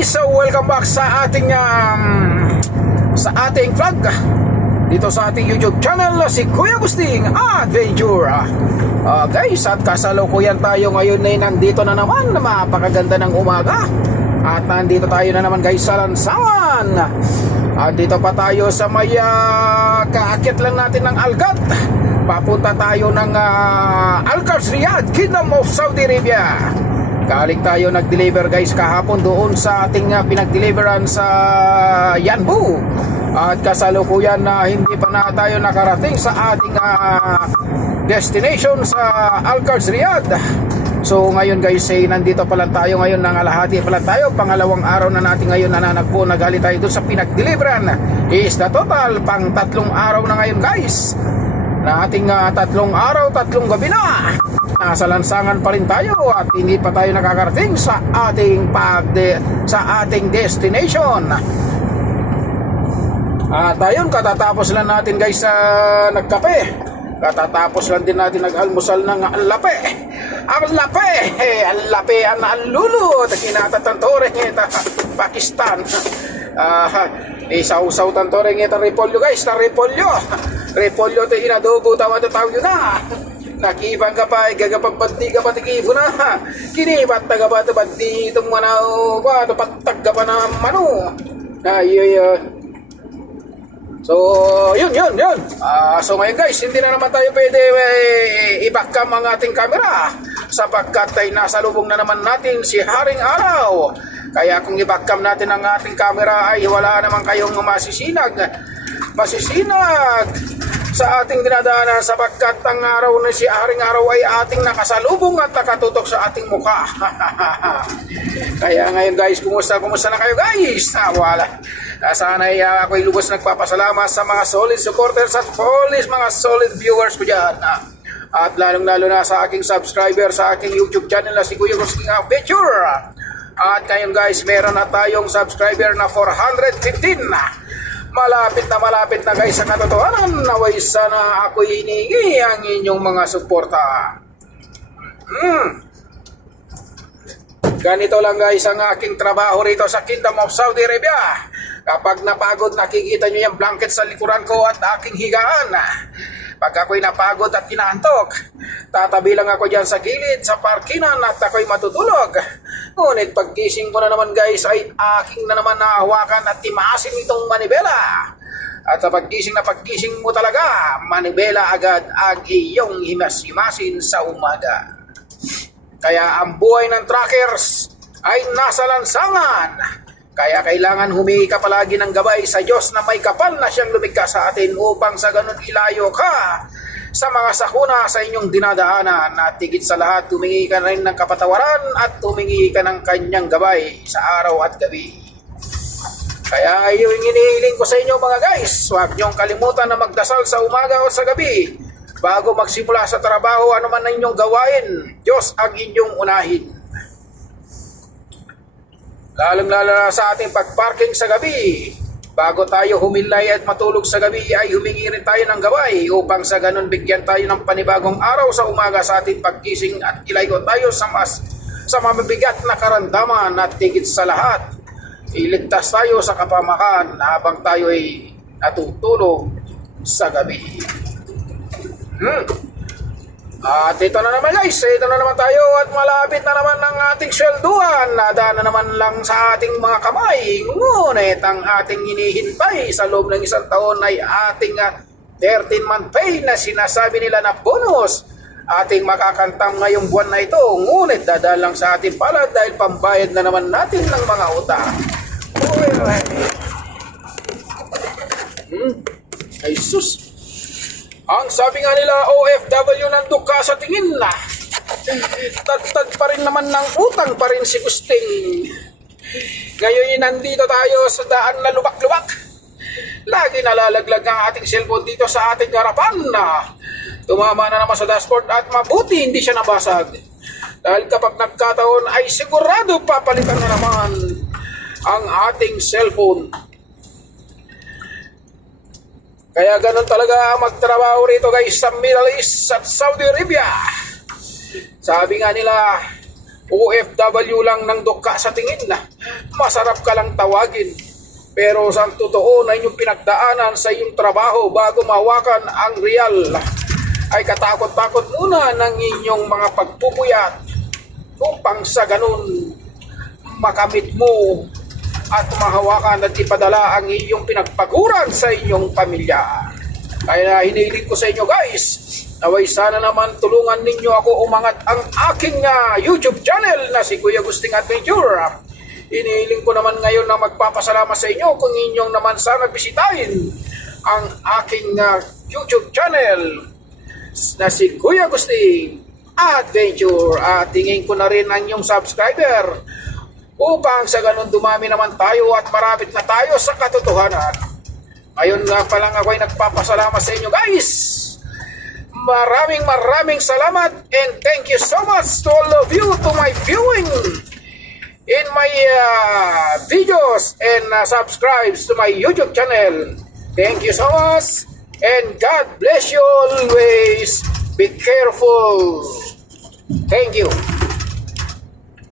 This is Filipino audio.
guys, so welcome back sa ating vlog dito sa ating YouTube channel, si Kuya Agustin Adventure. Guys, at kasalukuyan tayo ngayon ay nandito na naman, mapakaganda ng umaga. At nandito tayo na naman guys sa Lansangan. At dito pa tayo sa may kaakit lang natin ng Algat. Papunta tayo ng Alcars Riyadh, Kingdom of Saudi Arabia. Galing tayo nag-deliver guys kahapon doon sa ating pinag-deliveran sa Yanbu. At kasalukuyan na hindi pa na tayo nakarating sa ating destination sa Alcars Riyadh. So ngayon guys, nandito pa lang tayo ngayon, nangalahati pa lang tayo. Pangalawang araw na natin ngayon nananagpo, nagali tayo doon sa pinag-deliveran. Is the total pang 3 araw na ngayon guys. Na ating 3 araw, 3 gabi na. Nasa Lansangan pa rin tayo at hindi pa tayo nakakarating sa ating destination. At ayun, katatapos lang natin guys nagkape. Katatapos lang din natin nag-almusal ng alape. Ang lape ang alulot. Kinatatantoreng ito Pakistan. Isaw-saw tantoreng ito repolyo guys. Repolyo ito inadobo tawag yun na. Nakibang ka pa, gagapagbanti ka pa tikibo na. Kinibat na ka pa, banti itong manaw pa, patag ka pa na mano. So, yun. So ngayon guys, hindi na naman tayo pwede i-backcam ang ating camera sapagkat ay nasa lubong na naman natin si Haring Araw. Kaya kung i-backcam natin ang ating camera ay wala naman kayong masisinag sa ating dinadaanan sapagkat ang araw na si Haring Araw ay ating nakasalubong at nakatutok sa ating mukha. Kaya ngayon guys, kumusta na kayo guys? Wala. Sana ay ako'y lubos nagpapasalamat sa mga solid supporters at mga solid viewers ko dyan. At lalong-lalo na sa aking subscriber sa aking YouTube channel na si Kuya Agustin Adventure. At ngayon guys, meron na tayong subscriber na 415 na. Malapit na guys sa katotohanan. Naway sana ako'y hiningi ang inyong mga suporta. Ganito lang guys ang aking trabaho rito sa Kingdom of Saudi Arabia. Kapag napagod, nakikita nyo yung blanket sa likuran ko at aking higaan. Pag ako'y napagod at kinaantok, tatabi lang ako dyan sa gilid, sa parkinan at ako'y matutulog. Ngunit pagkising ko na naman guys, ay aking na naman nahawakan at timaasin itong manibela. At sa pagkising mo talaga, manibela agad ang iyong himas-himasin sa umaga. Kaya ang buhay ng truckers ay nasa Lansangan. Kaya kailangan humingi ka palagi ng gabay sa Diyos na may kapal na siyang lumikha sa atin upang sa ganun ilayo ka sa mga sakuna sa inyong dinadaanan. At higit sa lahat, humingi ka rin ng kapatawaran at humingi ka ng kanyang gabay sa araw at gabi. Kaya yung inihiling ko sa inyo mga guys, huwag niyong kalimutan na magdasal sa umaga o sa gabi. Bago magsimula sa trabaho, ano man na inyong gawain, Diyos ang inyong unahin. Lalong-lalo na sa ating pagparking sa gabi. Bago tayo humilay at matulog sa gabi, ay humingi rin tayo ng gabay upang sa ganun bigyan tayo ng panibagong araw sa umaga sa ating pagkising at ilayo tayo sa mabibigat na karamdaman at higit sa lahat, iligtas tayo sa kapamakan habang tayo ay natutulog sa gabi. At ito na naman guys, ito na naman tayo at malapit na naman ang ating swelduhan. Nadaan na naman lang sa ating mga kamay. Ngunit ang ating hinihintay sa loob ng 1 taon ay ating 13-month pay na sinasabi nila na bonus. Ating makakantam ngayong buwan na ito. Ngunit dadaan lang sa ating palad dahil pambayad na naman natin ng mga utang. Ay sus! Ang sabi nga nila, OFW nandun ka sa tingin na. Tad pa rin naman ng utang pa rin si Gusting. Ngayon nandito tayo sa daan na lubak-lubak. Lagi nalalaglag ang ating cellphone dito sa ating harapan na tumama na naman sa dashboard at mabuti hindi siya nabasag. Dahil kapag nagkataon ay sigurado papalitan na naman ang ating cellphone. Kaya ganun talaga magtrabaho rito guys sa Middle East at Saudi Arabia. Sabi nga nila, OFW lang ng duka sa tingin na masarap ka lang tawagin. Pero sa totoo na inyong pinagdaanan sa inyong trabaho bago mahawakan ang real, ay katakot-takot muna ng inyong mga pagpupuyat upang sa ganun makamit mo at mahawakan at ipadala ang iyong pinagpaguran sa inyong pamilya. Kaya hinihiling ko sa inyo guys, naway sana naman tulungan ninyo ako umangat ang aking YouTube channel na si Kuya Agustin Adventure. Hinihiling ko naman ngayon na magpapasalamat sa inyo kung inyong naman sana bisitahin ang aking YouTube channel na si Kuya Agustin Adventure, at tingin ko na rin ang inyong subscriber upang sa ganun dumami naman tayo at marapit na tayo sa katotohanan. Ngayon nga pa lang ako ay nagpapasalamat sa inyo guys. Maraming salamat and thank you so much to all of you to my viewing in my videos and subscribes to my YouTube channel. Thank you so much and God bless you always. Be careful. Thank you.